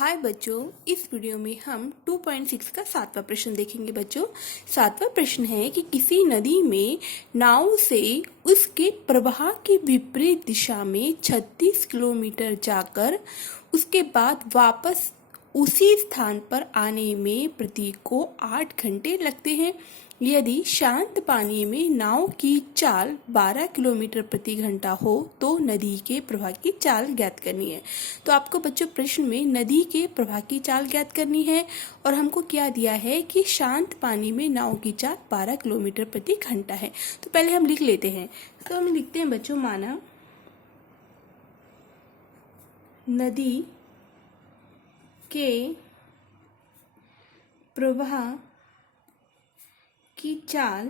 हाय बच्चों, इस वीडियो में हम 2.6 का 7वां प्रश्न देखेंगे। बच्चों, 7वां प्रश्न है कि किसी नदी में नाव से उसके प्रवाह की विपरीत दिशा में 36 किलोमीटर जाकर उसके बाद वापस उसी स्थान पर आने में प्रतीक को 8 घंटे लगते हैं। यदि शांत पानी में नाव की चाल 12 किलोमीटर प्रति घंटा हो तो नदी के प्रवाह की चाल ज्ञात करनी है। तो आपको बच्चों प्रश्न में नदी के प्रवाह की चाल ज्ञात करनी है और हमको क्या दिया है कि शांत पानी में नाव की चाल 12 किलोमीटर प्रति घंटा है। तो पहले हम लिख लेते हैं। तो हम लिखते हैं बच्चों, माना नदी के प्रवाह की चाल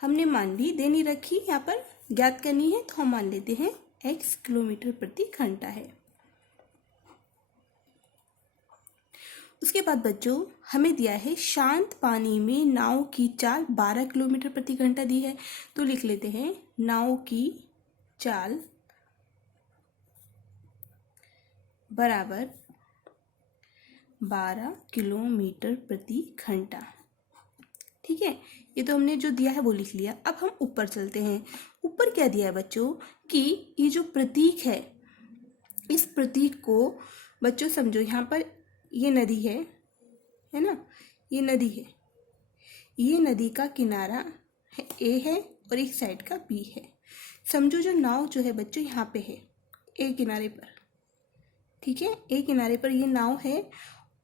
हमने मान ली, देनी रखी, यहाँ पर ज्ञात करनी है तो हम मान लेते हैं x किलोमीटर प्रति घंटा है। उसके बाद बच्चों हमें दिया है शांत पानी में नाव की चाल 12 किलोमीटर प्रति घंटा दी है। तो लिख लेते हैं नाव की चाल बराबर 12 किलोमीटर प्रति घंटा। ठीक है, ये तो हमने जो दिया है वो लिख लिया। अब हम ऊपर चलते हैं। ऊपर क्या दिया है बच्चों कि ये जो प्रतीक है, इस प्रतीक को बच्चों समझो, यहाँ पर ये नदी है ना, ये नदी है। ये नदी का किनारा है ए है और एक साइड का बी है। समझो जो नाव जो है बच्चों यहाँ पे है ए किनारे पर। ठीक है, ए किनारे पर ये नाव है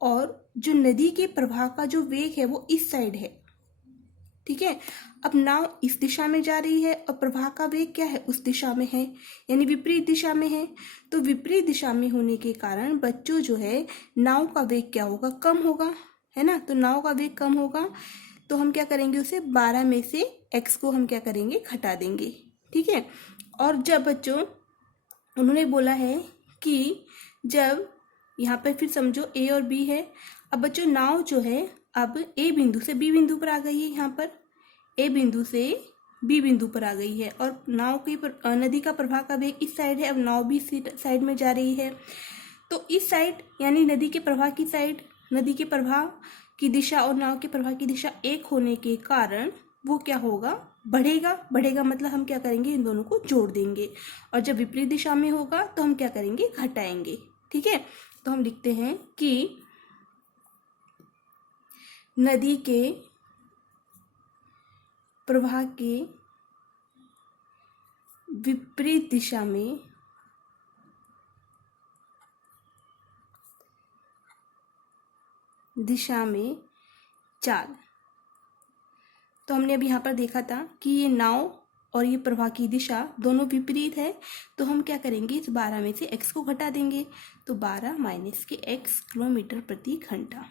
और जो नदी के प्रवाह का जो वेग है वो इस साइड है। ठीक है, अब नाव इस दिशा में जा रही है और प्रवाह का वेग क्या है, उस दिशा में है, यानी विपरीत दिशा में है। तो विपरीत दिशा में होने के कारण बच्चों जो है नाव का वेग क्या होगा, कम होगा, है ना। तो नाव का वेग कम होगा तो हम क्या करेंगे, उसे 12 में से x को हम क्या करेंगे, घटा देंगे। ठीक है, और जब बच्चों उन्होंने बोला है कि जब यहाँ पर फिर समझो a और b है। अब बच्चों नाव जो है अब a बिंदु से b बिंदु पर आ गई है। यहाँ पर a बिंदु से b बिंदु पर आ गई है और नाव की नदी का प्रवाह का वेग इस साइड है। अब नाव भी इस साइड में जा रही है। तो इस साइड यानी नदी के प्रवाह की साइड, नदी के प्रवाह की दिशा और नाव के प्रवाह की दिशा एक होने के कारण वो क्या होगा, बढ़ेगा। बढ़ेगा मतलब हम क्या करेंगे, इन दोनों को जोड़ देंगे। और जब विपरीत दिशा में होगा तो हम क्या करेंगे, घटाएंगे। ठीक है, तो हम लिखते हैं कि नदी के प्रवाह के विपरीत दिशा में चाल। तो हमने अभी यहाँ पर देखा था कि ये नाव और ये प्रवाह की दिशा दोनों विपरीत है। तो हम क्या करेंगे, इस 12 में से x को घटा देंगे। तो 12 माइनस के x किलोमीटर प्रति घंटा।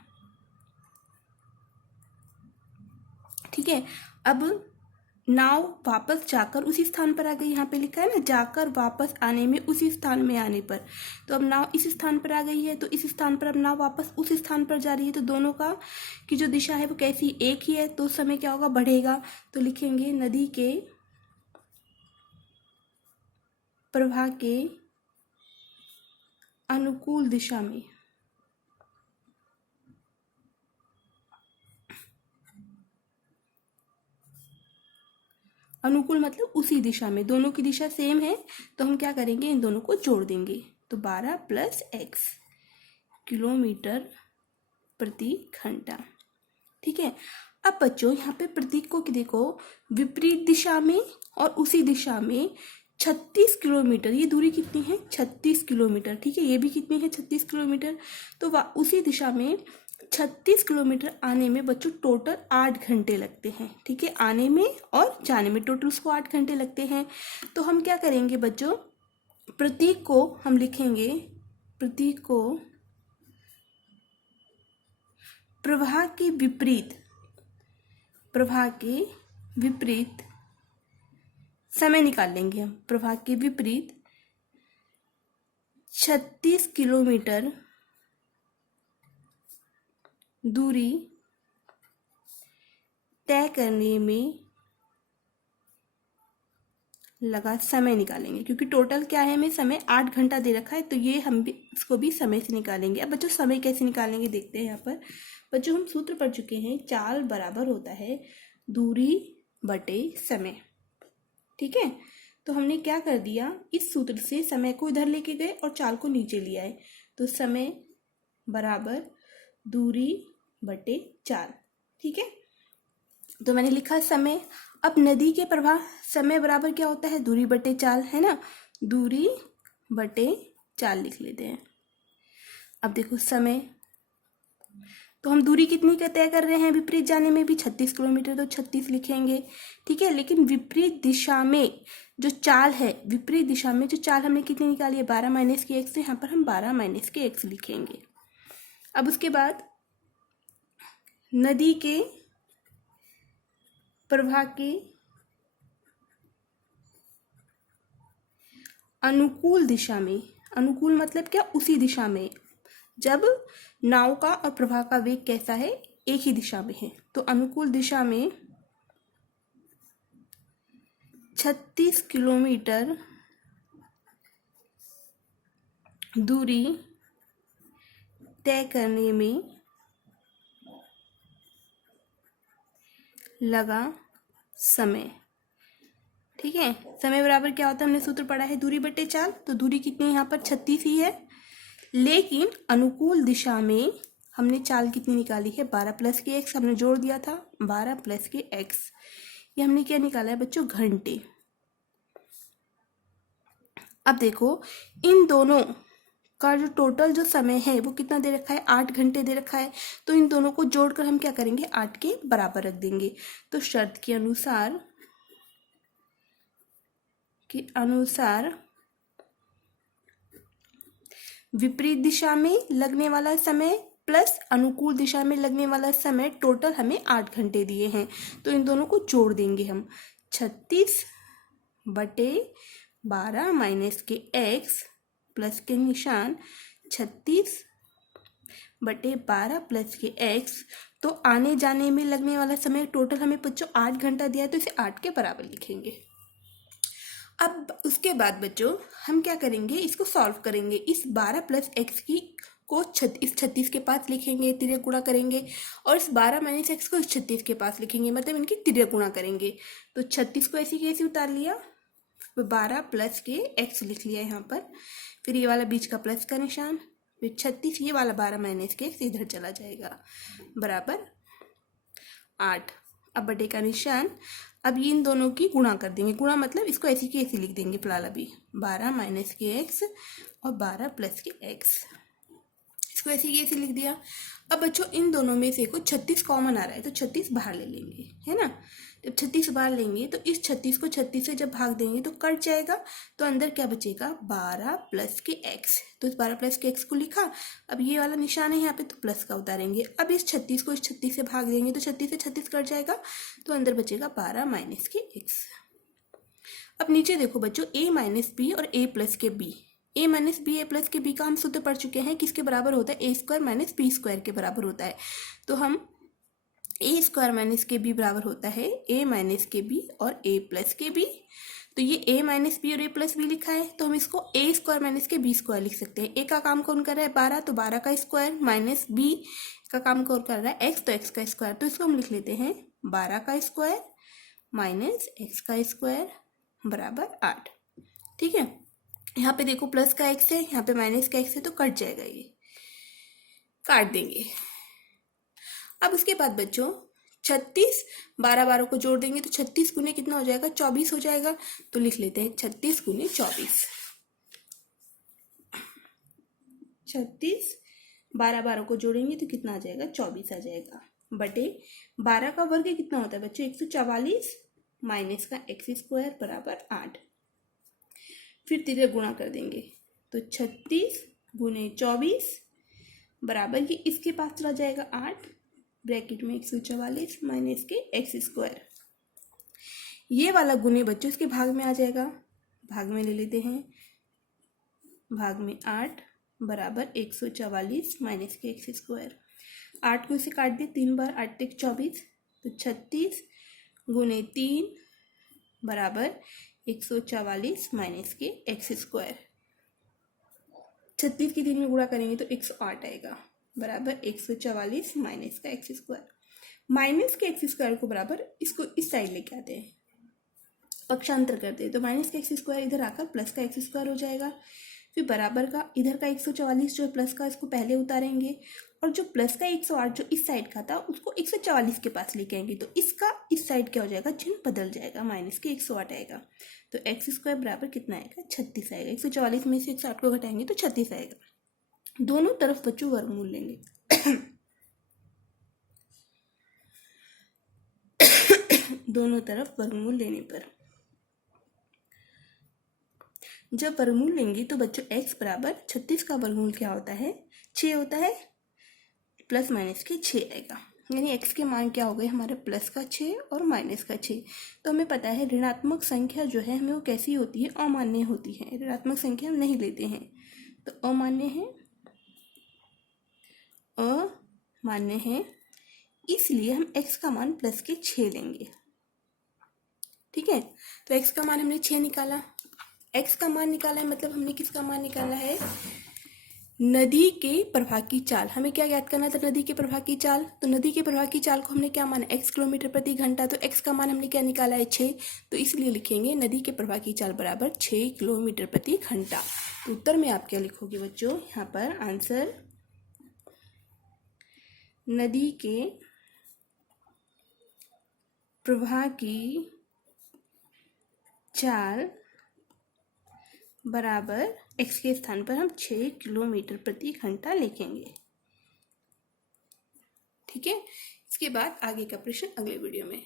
ठीक है, अब नाव वापस जाकर उसी स्थान पर आ गई। यहाँ पे लिखा है ना, जाकर वापस आने में उसी स्थान में आने पर। तो अब नाव इस स्थान पर आ गई है तो इस स्थान पर अब नाव वापस उस स्थान पर जा रही है। तो दोनों का की जो दिशा है वो कैसी, एक ही है। तो उस समय क्या होगा, बढ़ेगा। तो लिखेंगे नदी के प्रवाह के अनुकूल दिशा में अनुकूल मतलब उसी दिशा में, दोनों की दिशा सेम है तो हम क्या करेंगे, इन दोनों को जोड़ देंगे। तो 12 प्लस x किलोमीटर प्रति घंटा। ठीक है, अब बच्चों यहाँ पे प्रतीक को देखो, विपरीत दिशा में और उसी दिशा में 36 किलोमीटर, ये दूरी कितनी है, 36 किलोमीटर। ठीक है, ये भी कितनी है, 36 किलोमीटर। तो उसी दिशा में 36 किलोमीटर आने में बच्चों टोटल 8 घंटे लगते हैं। ठीक है, आने में और जाने में टोटल उसको 8 घंटे लगते हैं। तो हम क्या करेंगे बच्चों, प्रतीक को हम लिखेंगे, प्रतीक को प्रवाह के विपरीत समय निकाल लेंगे हम। प्रवाह के विपरीत 36 किलोमीटर दूरी तय करने में लगा समय निकालेंगे, क्योंकि टोटल क्या है, हमें समय 8 घंटा दे रखा है, तो ये हम भी इसको भी समय से निकालेंगे। अब बच्चों समय कैसे निकालेंगे देखते हैं। यहाँ पर बच्चों हम सूत्र पढ़ चुके हैं, चाल बराबर होता है दूरी बटे समय। ठीक है, तो हमने क्या कर दिया, इस सूत्र से समय को इधर लेके गए और चाल को नीचे लिया है, तो समय बराबर दूरी बटे चाल। ठीक है, तो मैंने लिखा समय। अब नदी के प्रवाह समय बराबर क्या होता है, दूरी बटे चाल, है ना, दूरी बटे चाल लिख लेते हैं। अब देखो समय, तो हम दूरी कितनी का तय कर रहे हैं, विपरीत जाने में भी 36 किलोमीटर, तो 36 लिखेंगे। ठीक है, लेकिन विपरीत दिशा में जो चाल है, विपरीत दिशा में जो चाल हमने कितनी निकाली है, 12 माइनस के एक्स, यहाँ पर हम 12 माइनस के एक्स लिखेंगे। अब उसके बाद नदी के प्रवाह के अनुकूल दिशा में, अनुकूल मतलब क्या, उसी दिशा में, जब नाव का और प्रवाह का वेग कैसा है, एक ही दिशा में है, तो अनुकूल दिशा में 36 किलोमीटर दूरी तय करने में लगा समय। ठीक है, समय बराबर क्या होता है, हमने सूत्र पढ़ा है दूरी बटे चाल, तो दूरी कितनी है यहाँ पर 36 ही है, लेकिन अनुकूल दिशा में हमने चाल कितनी निकाली है, 12 प्लस के एक्स हमने जोड़ दिया था, 12 प्लस के एक्स, ये हमने क्या निकाला है बच्चों, घंटे। अब देखो इन दोनों का जो टोटल जो समय है वो कितना दे रखा है, 8 घंटे दे रखा है, तो इन दोनों को जोड़कर हम क्या करेंगे, 8 के बराबर रख देंगे। तो शर्त के अनुसार विपरीत दिशा में लगने वाला समय प्लस अनुकूल दिशा में लगने वाला समय, टोटल हमें 8 घंटे दिए हैं, तो इन दोनों को जोड़ देंगे हम। 36 बटे 12 माइनस के एक्स प्लस के निशान 36 बटे 12 प्लस के एक्स, तो आने जाने में लगने वाला समय टोटल हमें बच्चों 8 घंटा दिया है, तो इसे 8 के बराबर लिखेंगे। अब उसके बाद बच्चों हम क्या करेंगे, इसको सॉल्व करेंगे। इस 12 प्लस एक्स की को इस 36 के पास लिखेंगे, तिर्यक गुणा करेंगे, और इस 12 माइनस एक्स को इस 36 के पास लिखेंगे, मतलब इनकी तिर्यक गुणा करेंगे। तो 36 को ऐसे कैसे उतार लिया, 12 प्लस के एक्स लिख लिया यहाँ पर, फिर ये वाला बीच का प्लस का निशान, फिर 36, ये वाला 12 माइनस के एक्स इधर चला जाएगा, बराबर 8। अब बटे का निशान, अब ये इन दोनों की गुणा कर देंगे, गुणा मतलब इसको ऐसी की ऐसी लिख देंगे फिलहाल अभी, 12 माइनस के एक्स और 12 प्लस के एक्स, इसको ऐसी की ऐसी लिख दिया। अब बच्चों इन दोनों में से को 36 कॉमन आ रहा है, तो 36 बाहर ले लेंगे, है ना। जब 36 बाहर लेंगे तो इस 36 को 36 से जब भाग देंगे तो कट जाएगा, तो अंदर क्या बचेगा, 12 प्लस के एक्स। तो इस 12 प्लस के एक्स को लिखा, अब ये वाला निशान है यहाँ पे, तो प्लस का उतारेंगे। अब इस 36 को इस 36 से भाग देंगे तो 36 से 36 कट जाएगा, तो अंदर बचेगा 12 माइनस के एक्स। अब नीचे देखो बच्चों, a माइनस बी और a प्लस के B, a minus B A plus के बी का हम सूत्र पढ़ चुके हैं, किसके बराबर होता है, a square minus B square के बराबर होता है। तो हम a स्क्वायर माइनस के बी बराबर होता है a माइनस के बी और a प्लस के बी। तो ये a माइनस बी और a प्लस बी लिखा है, तो हम इसको a स्क्वायर माइनस के बी स्क्वायर लिख सकते हैं। a का काम कौन कर रहा है, 12, तो 12 का स्क्वायर, माइनस b का काम कौन कर रहा है, x, तो x का स्क्वायर, तो इसको हम लिख लेते हैं 12 का स्क्वायर माइनस x का स्क्वायर बराबर 8। ठीक है, यहाँ पे देखो प्लस का x है, यहाँ पे माइनस का x है, तो कट जाएगा, ये काट देंगे। अब उसके बाद बच्चों 36, 12 12 को जोड़ देंगे तो 36 गुने कितना हो जाएगा, 24 हो जाएगा। तो लिख लेते हैं 36 गुने 24, 36 12 12 को जोड़ेंगे तो कितना आ जाएगा, 24 आ जाएगा, बटे 12 का वर्ग कितना होता है बच्चों, 144 माइनस का एक्स स्क्वायर बराबर 8। फिर तिर्यक गुणा कर देंगे, तो 36 गुने 24 बराबर ये इसके पास चला जाएगा 8, ब्रैकेट में 144 माइनस के एक्स स्क्वायर। ये वाला गुने बच्चों इसके भाग में आ जाएगा, भाग में ले लेते हैं, भाग में 8 बराबर 144 माइनस के एक्स स्क्वायर। 8 को इसे काट दिए 3 बार, 8 तक 24, तो 36 गुने 3 बराबर 144 माइनस के एक्स स्क्वायर। 36 की 3 में गुणा करेंगे तो 108 आएगा, बराबर 144 माइनस का एक्स स्क्वायर। माइनस के एक्स स्क्वायर को बराबर इसको इस साइड लेके आते हैं, पक्षांतर करते हैं, तो माइनस का एक्स स्क्वायर इधर आकर प्लस का एक्स स्क्वायर हो जाएगा। फिर बराबर का इधर का 144 जो है प्लस का, इसको पहले उतारेंगे, और जो प्लस का 108 जो इस साइड का था उसको 144 के पास लेके आएंगे, तो इसका इस साइड क्या हो जाएगा, चिन्ह बदल जाएगा, माइनस के 108 आएगा। तो एक्स स्क्वायर बराबर कितना आएगा, 36 आएगा। 144 में से 108 को घटाएंगे तो 36 आएगा। दोनों तरफ बच्चों वर्गमूल लेंगे। दोनों तरफ वर्गमूल लेने पर जब वर्गमूल लेंगे तो बच्चों x बराबर 36 का वर्गमूल क्या होता है, 6 होता है, प्लस माइनस के 6 आएगा। यानी x के मान क्या हो गए हमारे, प्लस का 6 और माइनस का 6। तो हमें पता है ऋणात्मक संख्या जो है हमें वो कैसी होती है, अमान्य होती है। ऋणात्मक संख्या हम नहीं लेते हैं, तो अमान्य है, अमान्य है, इसलिए हम x का मान प्लस के 6 लेंगे। ठीक है, तो x का मान हमने 6 निकाला। x का मान निकाला है मतलब हमने किसका मान निकाला है, नदी के प्रवाह की चाल। हमें क्या याद करना था, नदी के प्रवाह की चाल। तो नदी के प्रवाह की चाल को हमने क्या माना, x किलोमीटर प्रति घंटा। तो x का मान हमने क्या निकाला है, 6। तो इसलिए लिखेंगे नदी के प्रवाह की चाल बराबर 6 किलोमीटर प्रति घंटा। तो उत्तर में आप क्या लिखोगे बच्चों, यहाँ पर आंसर नदी के प्रवाह की चाल बराबर x के स्थान पर हम 6 किलोमीटर प्रति घंटा लिखेंगे। ठीक है, इसके बाद आगे का प्रश्न अगले वीडियो में।